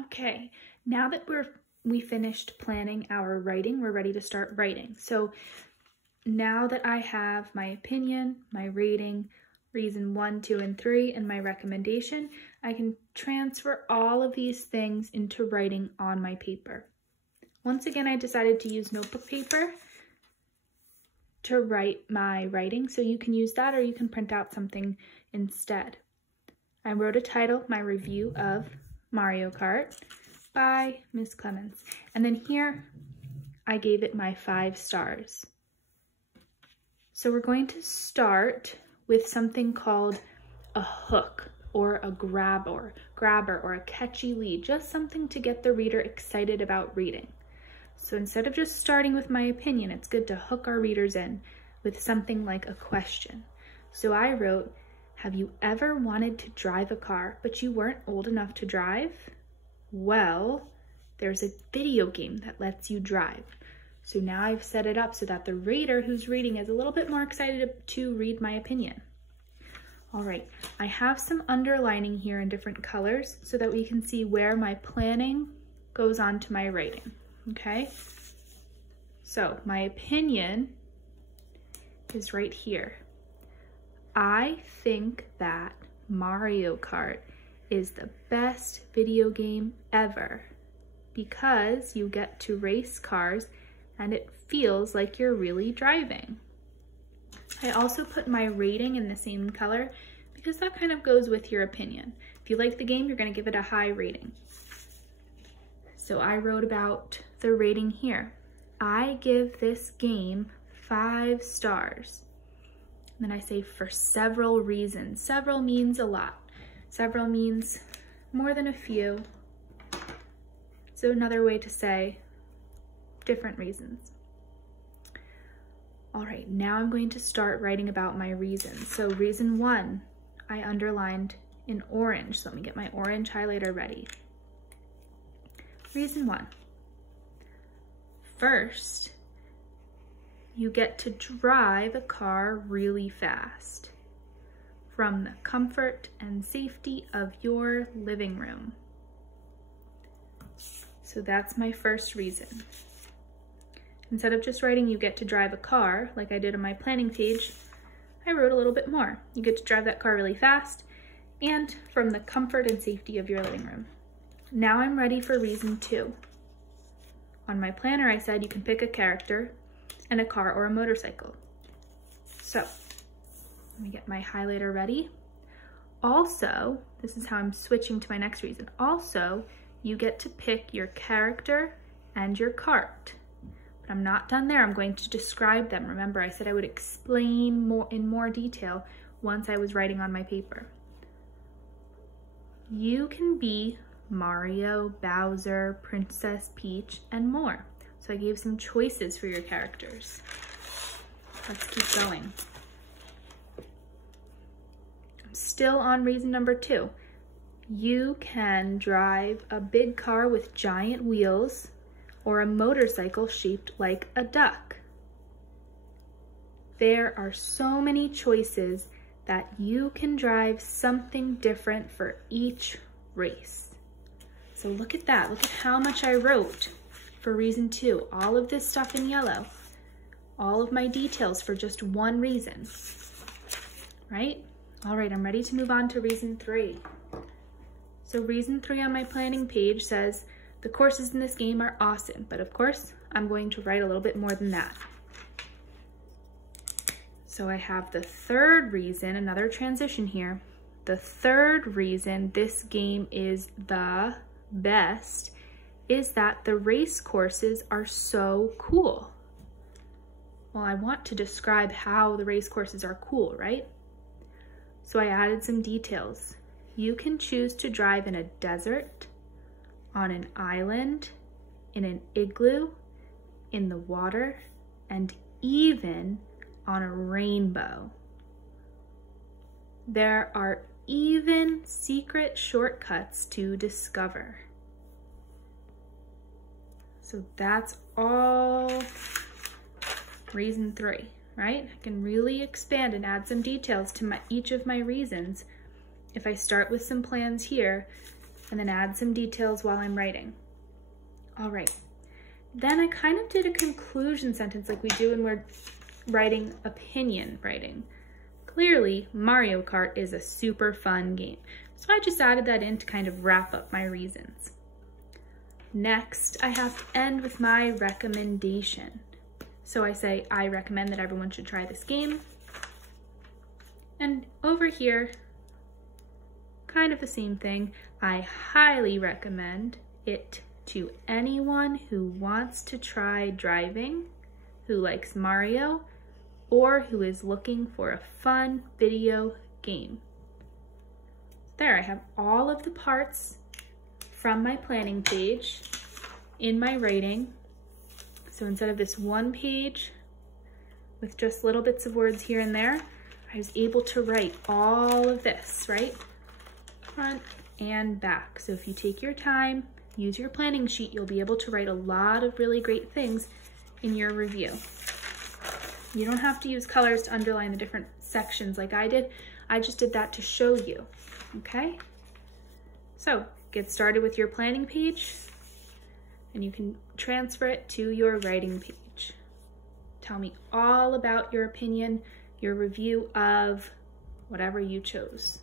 Okay, now that we finished planning our writing, we're ready to start writing. So now that I have my opinion, my rating, reason 1, 2, and 3, and my recommendation, I can transfer all of these things into writing on my paper. Once again, I decided to use notebook paper to write my writing, so you can use that or you can print out something instead. I wrote a title, my review of Mario Kart by Miss Clements. And then here, I gave it my 5 stars. So we're going to start with something called a hook or a grabber or a catchy lead, just something to get the reader excited about reading. So instead of just starting with my opinion, it's good to hook our readers in with something like a question. So I wrote, have you ever wanted to drive a car, but you weren't old enough to drive? Well, there's a video game that lets you drive. So now I've set it up so that the reader who's reading is a little bit more excited to read my opinion. All right, I have some underlining here in different colors so that we can see where my planning goes on to my writing, okay? So my opinion is right here. I think that Mario Kart is the best video game ever because you get to race cars and it feels like you're really driving. I also put my rating in the same color because that kind of goes with your opinion. If you like the game, you're going to give it a high rating. So I wrote about the rating here. I give this game 5 stars. And then I say for several reasons. Several means a lot. Several means more than a few. So another way to say different reasons. All right, now I'm going to start writing about my reasons. So reason 1, I underlined in orange. So let me get my orange highlighter ready. Reason 1. First, you get to drive a car really fast from the comfort and safety of your living room. So that's my first reason. Instead of just writing you get to drive a car, like I did on my planning page, I wrote a little bit more. You get to drive that car really fast and from the comfort and safety of your living room. Now I'm ready for reason 2. On my planner, I said you can pick a character and a car or a motorcycle. So let me get my highlighter ready. Also, this is how I'm switching to my next reason. Also, you get to pick your character and your cart. But I'm not done there. I'm going to describe them. Remember, I said I would explain in more detail once I was writing on my paper. You can be Mario, Bowser, Princess Peach, and more. So I gave some choices for your characters. Let's keep going. I'm still on reason number 2. You can drive a big car with giant wheels or a motorcycle shaped like a duck. There are so many choices that you can drive something different for each race. So look at that. Look at how much I wrote for reason 2. All of this stuff in yellow. All of my details for just one reason. Right? All right, I'm ready to move on to reason 3. So reason 3 on my planning page says, the courses in this game are awesome, but of course, I'm going to write a little bit more than that. So I have the third reason, another transition here. The third reason this game is the best is that the race courses are so cool. Well, I want to describe how the race courses are cool, right? So I added some details. You can choose to drive in a desert, on an island, in an igloo, in the water, and even on a rainbow. There are even secret shortcuts to discover. So that's all reason 3, right? I can really expand and add some details to each of my reasons if I start with some plans here and then add some details while I'm writing. All right. Then I kind of did a conclusion sentence like we do when we're writing opinion writing. Clearly, Mario Kart is a super fun game. So I just added that in to kind of wrap up my reasons. Next, I have to end with my recommendation. So I say, I recommend that everyone should try this game. And over here, kind of the same thing, I highly recommend it to anyone who wants to try driving, who likes Mario, or who is looking for a fun video game. There, I have all of the parts from my planning page in my writing. So instead of this one page with just little bits of words here and there, I was able to write all of this, right? Front and back. So if you take your time, use your planning sheet, you'll be able to write a lot of really great things in your review. You don't have to use colors to underline the different sections like I did. I just did that to show you, okay? So get started with your planning page and you can transfer it to your writing page. Tell me all about your opinion, your review of whatever you chose.